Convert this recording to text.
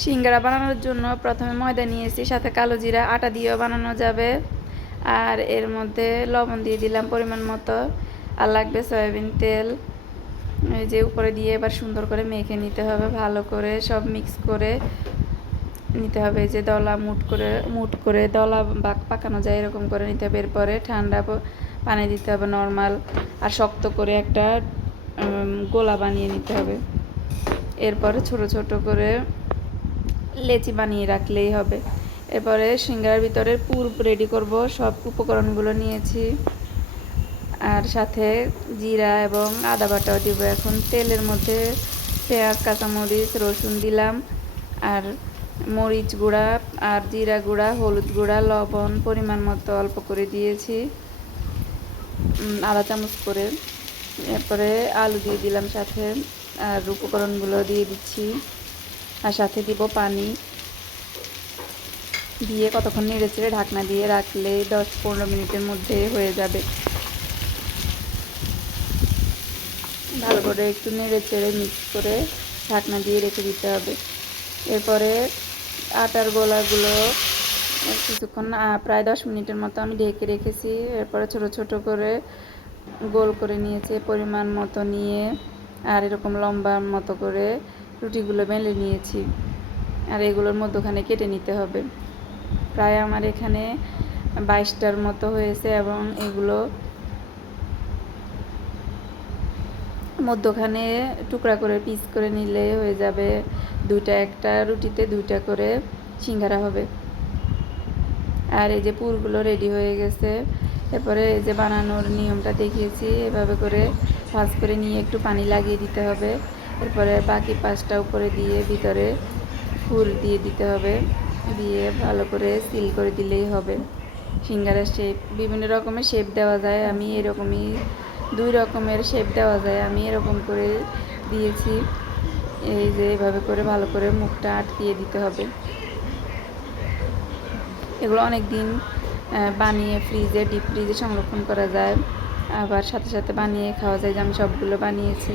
সিঙ্গারা বানানোর জন্য প্রথমে ময়দা নিয়েছি, সাথে কালো জিরা, আটা দিয়েও বানানো যাবে। আর এর মধ্যে লবণ দিয়ে দিলাম পরিমাণ মতো, আর লাগবে সয়াবিন তেল। এই যে উপরে দিয়ে এবার সুন্দর করে মেখে নিতে হবে, ভালো করে সব মিক্স করে নিতে হবে। যে দলা মুট করে দলা পাকানো যায় এরকম করে নিতে হবে। এরপরে ঠান্ডা পানি দিতে হবে নর্মাল, আর শক্ত করে একটা গোলা বানিয়ে নিতে হবে। এরপরে ছোট ছোট করে লেচি বানিয়ে রাখলেই হবে। এরপরে সিঙ্গারার ভিতরে পুর রেডি করব। সব উপকরণগুলো নিয়েছি, আর সাথে জিরা এবং আদা বাটাও দিব। এখন তেলের মধ্যে পেঁয়াজ, কাঁচামরিচ, রসুন দিলাম, আর মরিচ গুঁড়া আর জিরা গুঁড়া, হলুদ গুঁড়া, লবণ পরিমাণ মতো অল্প করে দিয়েছি, আধা চামচ করে। এরপরে আলু দিয়ে দিলাম সাথে, আর উপকরণগুলো দিয়ে দিচ্ছি, আর সাথে দিব পানি দিয়ে কতক্ষণ নেড়ে চেড়ে ঢাকনা দিয়ে রাখলে 10-15 মিনিটের মধ্যে হয়ে যাবে। ভালো করে একটু নেড়ে চেড়ে মিক্স করে ঢাকনা দিয়ে রেখে দিতে হবে। এরপরে আটার গোলাগুলো কিছুক্ষণ প্রায় 10 মিনিটের মতো আমি ঢেকে রেখেছি। এরপরে ছোট ছোট করে গোল করে নিয়েছি পরিমাণ মতো নিয়ে, আর এরকম লম্বা মতো করে রুটিগুলো বেলে নিয়েছি, আর এগুলোর মধ্যখানে কেটে নিতে হবে। প্রায় আমার এখানে 22টার মতো হয়েছে, এবং এগুলো মধ্যখানে টুকরা করে পিস করে নিলে হয়ে যাবে একটা রুটিতে 2টা করে সিঙ্গারা হবে। আর এই যে পুরগুলো রেডি হয়ে গেছে। এরপরে এই যে বানানোর নিয়মটা দেখিয়েছি, এভাবে করে ভাঁজ করে নিয়ে একটু পানি লাগিয়ে দিতে হবে। এরপরে বাকি 5টা উপরে দিয়ে ভিতরে পুর দিয়ে দিতে হবে, দিয়ে ভালো করে সিল করে দিলেই হবে। সিঙ্গারার শেপ বিভিন্ন রকমের শেপ দেওয়া যায়, আমি এরকমই 2 রকমের শেপ দেওয়া যায়, আমি এরকম করে দিয়েছি। এই যে এভাবে করে ভালো করে মুখটা আটকিয়ে দিতে হবে। এগুলো অনেক দিন বানিয়ে ডিপ ফ্রিজে সংরক্ষণ করা যায়, আবার সাথে সাথে বানিয়ে খাওয়া যায়। যে আমি সবগুলো বানিয়েছি।